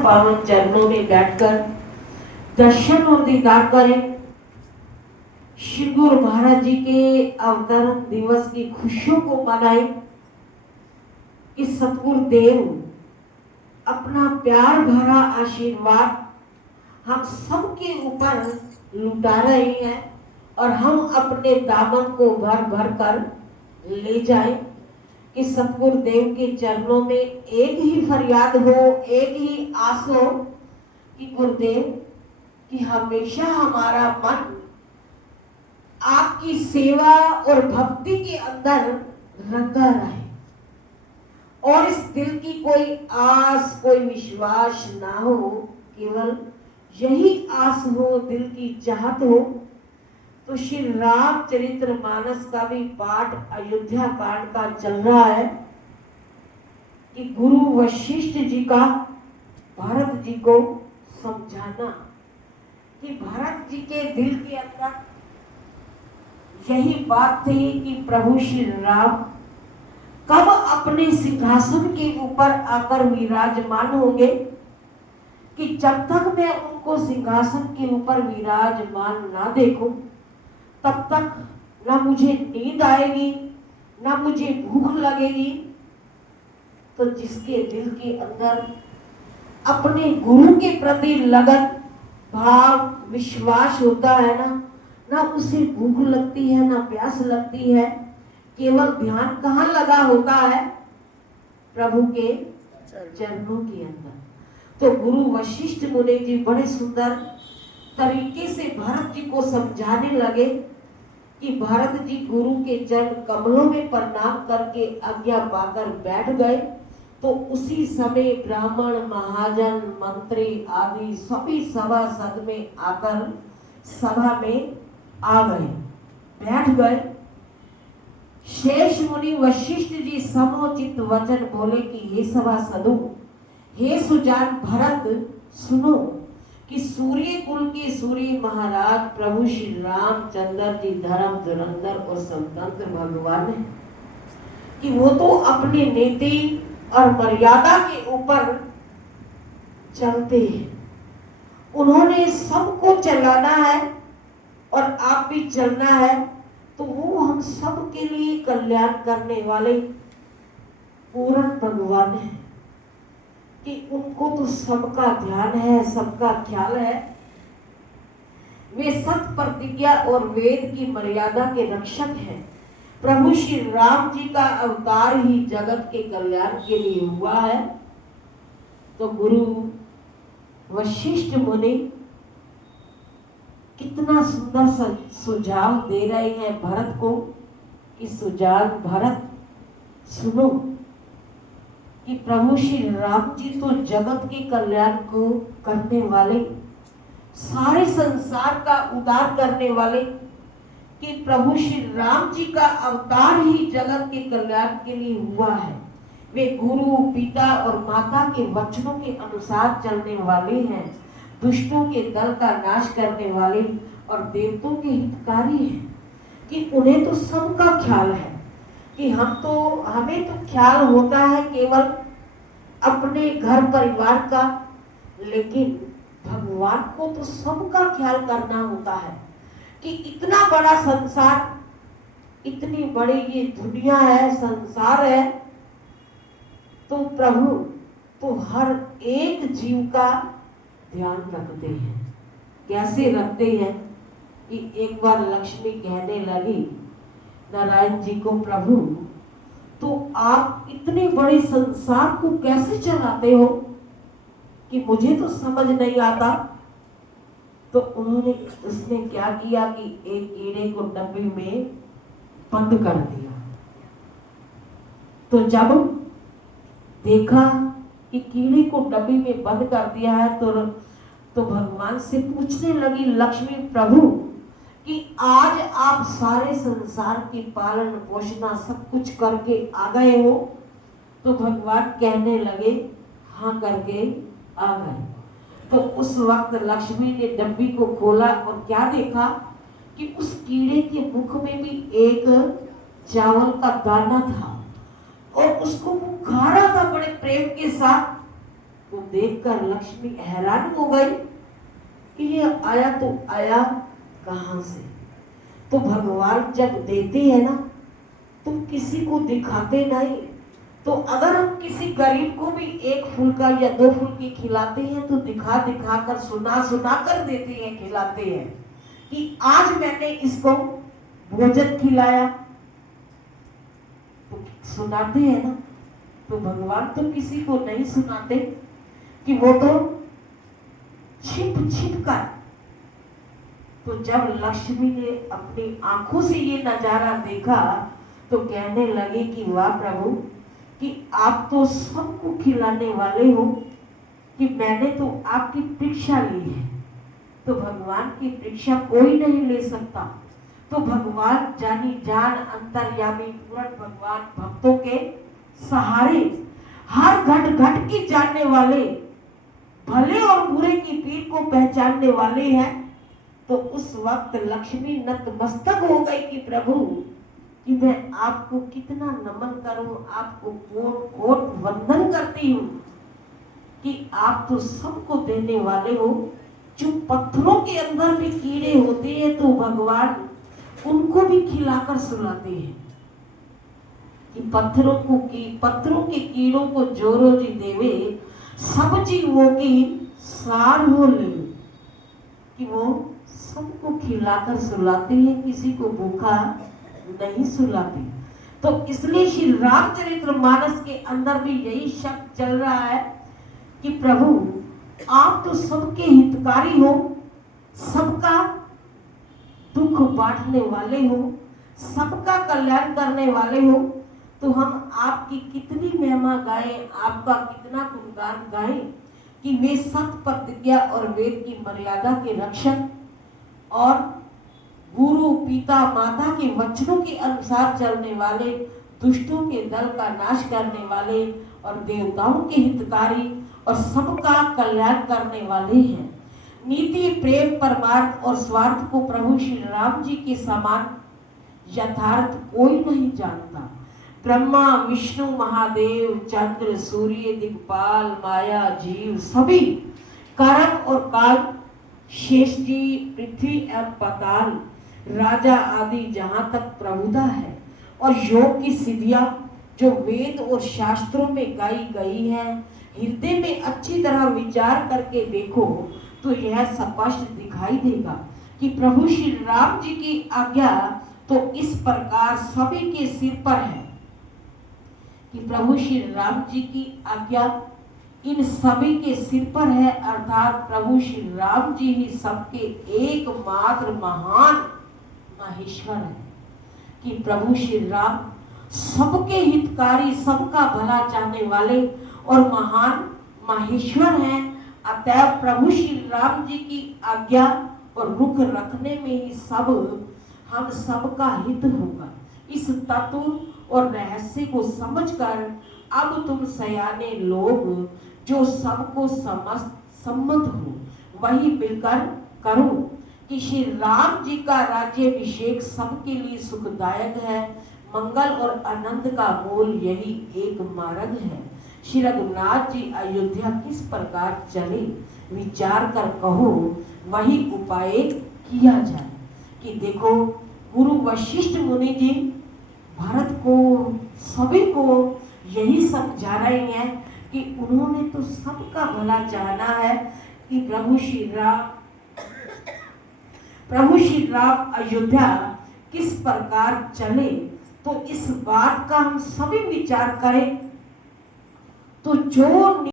पवित्र पावन चरणों में बैठकर दर्शन और दीदार करें। श्री गुरु महाराज जी के अवतरण दिवस की खुशियों को मनाएं कि सतगुरु देव अपना प्यार भरा आशीर्वाद हम सबके ऊपर लुटा रहे हैं और हम अपने दामन को भर भर कर ले जाएं कि सतगुरु देव के चरणों में एक ही फरियाद हो, एक ही आस हो कि गुरुदेव कि हमेशा हमारा मन आपकी सेवा और भक्ति के अंदर रंगा रहे और इस दिल की कोई आस, कोई विश्वास ना हो, केवल यही आस हो, दिल की चाहत हो। तो श्री रामचरितमानस का भी पाठ अयोध्या कांड का चल रहा है कि गुरु वशिष्ठ जी का भरत जी को समझाना कि भरत जी के दिल के अंदर यही बात थी कि प्रभु श्री राम कब अपने सिंहासन के ऊपर आकर विराजमान होंगे, कि जब तक मैं उनको सिंहासन के ऊपर विराजमान ना देखूं तब तक ना मुझे नींद आएगी, ना मुझे भूख लगेगी। तो जिसके दिल के अंदर अपने गुरु के प्रति लगन, भाव, विश्वास होता है ना उसे भूख लगती है, ना प्यास लगती है। केवल ध्यान कहाँ लगा होता है? प्रभु के चरणों के अंदर। तो गुरु वशिष्ठ मुनि जी बड़े सुंदर तरीके से भरत जी को समझाने लगे कि भरत जी गुरु के चरण कमलों में प्रणाम करके आज्ञा पाकर बैठ गए। तो उसी समय ब्राह्मण, महाजन, मंत्री आदि सभी सभासद में आकर सभा में आ गए, बैठ गए। शेष मुनि वशिष्ठ जी समोचित वचन बोले कि हे सभासदों, हे सुजान भरत, सुनो कि सूर्य कुल के सूर्य महाराज प्रभु श्री रामचंद्र जी धर्म धुरंधर और स्वतंत्र भगवान है कि वो तो अपनी नीति और मर्यादा के ऊपर चलते हैं। उन्होंने सबको चलाना है और आप भी चलना है। तो वो हम सब के लिए कल्याण करने वाले पूर्ण भगवान है कि उनको तो सबका ध्यान है, सबका ख्याल है। वे सत प्रतिज्ञा और वेद की मर्यादा के रक्षक हैं। प्रभु श्री राम जी का अवतार ही जगत के कल्याण के लिए हुआ है। तो गुरु वशिष्ठ मुनि कितना सुंदर सुझाव दे रहे हैं भरत को कि सुजान भरत, सुनो कि प्रभु श्री राम जी तो जगत के कल्याण को करने वाले, सारे संसार का उद्धार करने वाले, कि प्रभु श्री राम जी का अवतार ही जगत के कल्याण के लिए हुआ है। वे गुरु, पिता और माता के वचनों के अनुसार चलने वाले हैं, दुष्टों के दल का नाश करने वाले और देवताओं के हितकारी हैं। कि उन्हें तो सबका ख्याल है कि हमें तो ख्याल होता है केवल अपने घर परिवार का, लेकिन भगवान को तो सबका ख्याल करना होता है कि इतना बड़ा संसार, इतनी बड़ी ये दुनिया है, संसार है, तो प्रभु तो हर एक जीव का ध्यान रखते हैं। कैसे रखते हैं कि एक बार लक्ष्मी कहने लगी नारायण जी को, प्रभु तो आप इतने बड़े संसार को कैसे चलाते हो कि मुझे तो समझ नहीं आता। तो उसने क्या किया कि एक कीड़े को डब्बी में बंद कर दिया। तो जब देखा कि कीड़े को डब्बी में बंद कर दिया है तो भगवान से पूछने लगी लक्ष्मी, प्रभु कि आज आप सारे संसार की पालन पोषण सब कुछ करके आ गए हो। तो भगवान कहने लगे हाँ, करके आ गए। तो उस वक्त लक्ष्मी ने डब्बी को खोला और क्या देखा कि उस कीड़े के मुख में भी एक चावल का दाना था और उसको वो खा रहा था बड़े प्रेम के साथ। तो देखकर लक्ष्मी हैरान हो गई कि ये आया तो आया कहां से। तो भगवान जब देते हैं ना तो किसी को दिखाते नहीं। तो अगर हम किसी गरीब को भी एक फुल्का या दो फुल्की खिलाते हैं तो दिखा दिखा कर सुना सुना कर देते हैं, खिलाते हैं कि आज मैंने इसको भोजन खिलाया, तो सुनाते हैं ना। तो भगवान तो किसी को नहीं सुनाते कि वो तो छिप छिप कर। तो जब लक्ष्मी ने अपनी आंखों से ये नजारा देखा तो कहने लगे कि वाह प्रभु, कि आप तो सबको खिलाने वाले हो, कि मैंने तो आपकी परीक्षा ली है। तो भगवान की परीक्षा कोई नहीं ले सकता। तो भगवान जानी जान अंतर्यामी पूर्ण भगवान भक्तों के सहारे हर घट घट की जानने वाले, भले और बुरे की पीर को पहचानने वाले हैं। तो उस वक्त लक्ष्मी नतमस्तक हो गई कि प्रभु, कि मैं आपको कितना नमन करूं, आपको कोट कोट वंदन करती हूँ कि आप तो सबको देने वाले हो। जो पत्थरों के अंदर भी कीड़े होते हैं तो भगवान उनको भी खिलाकर सुलाते हैं कि पत्थरों के कीड़ों को जो रोजी देवे, सब जीवों की सार हो ले, कि वो सबको खिलाकर सुलाते हैं, किसी को भूखा नहीं सुलाते। तो इसलिए श्री रामचरितमानस के अंदर भी यही शब्द चल रहा है कि प्रभु आप तो सबके हितकारी हो, सबका दुख बांटने वाले हो, सबका कल्याण करने वाले हो। तो हम आपकी कितनी महिमा गाएं, आपका कितना गुणगान गाएं कि वे सत प्रतिज्ञा और वेद की मर्यादा के रक्षक और गुरु पिता माता के वचनों के अनुसार चलने वाले, दुष्टों के दल का नाश करने वाले और देवताओं के हितकारी और सबका कल्याण करने वाले हैं। नीति प्रेम परमार्थ और स्वार्थ को प्रभु श्री राम जी के समान यथार्थ कोई नहीं जानता। ब्रह्मा विष्णु महादेव चंद्र सूर्य दिक्पाल माया जीव सभी कर्म और काल, शेष जी पृथ्वी एवं पाताल, राजा आदि जहां तक प्रभुता है और योग की सिद्धियां जो वेद और शास्त्रों में गाई गई है, हृदय में अच्छी तरह विचार करके देखो तो यह स्पष्ट दिखाई देगा कि प्रभु श्री राम जी की आज्ञा तो इस प्रकार सभी के सिर पर है कि प्रभु श्री राम जी की आज्ञा इन सभी के सिर पर है, अर्थात प्रभु श्री राम जी ही सबके एकमात्र महान महेश्वर है। कि प्रभु श्री राम सबके हितकारी, सबका भला चाहने वाले और महान महेश्वर हैं। अतः प्रभु श्री राम जी की आज्ञा और रुख रखने में ही हम सबका हित होगा। इस तत्व और रहस्य को समझकर अब तुम सयाने लोग जो सबको सम्मत हो वही मिलकर करो कि श्री राम जी का राज्याभिषेक सबके लिए सुखदायक है। मंगल और आनंद का मूल यही एक मार्ग है। श्री रघुनाथ जी अयोध्या किस प्रकार चले, विचार कर कहो वही उपाय किया जाए। कि देखो गुरु वशिष्ठ मुनि जी भरत को, सभी को यही समझा रहे हैं कि उन्होंने तो सबका भला चाहना है कि प्रभु श्री राम अयोध्या किस प्रकार चले। तो इस बात का हम सभी विचार करें तो जो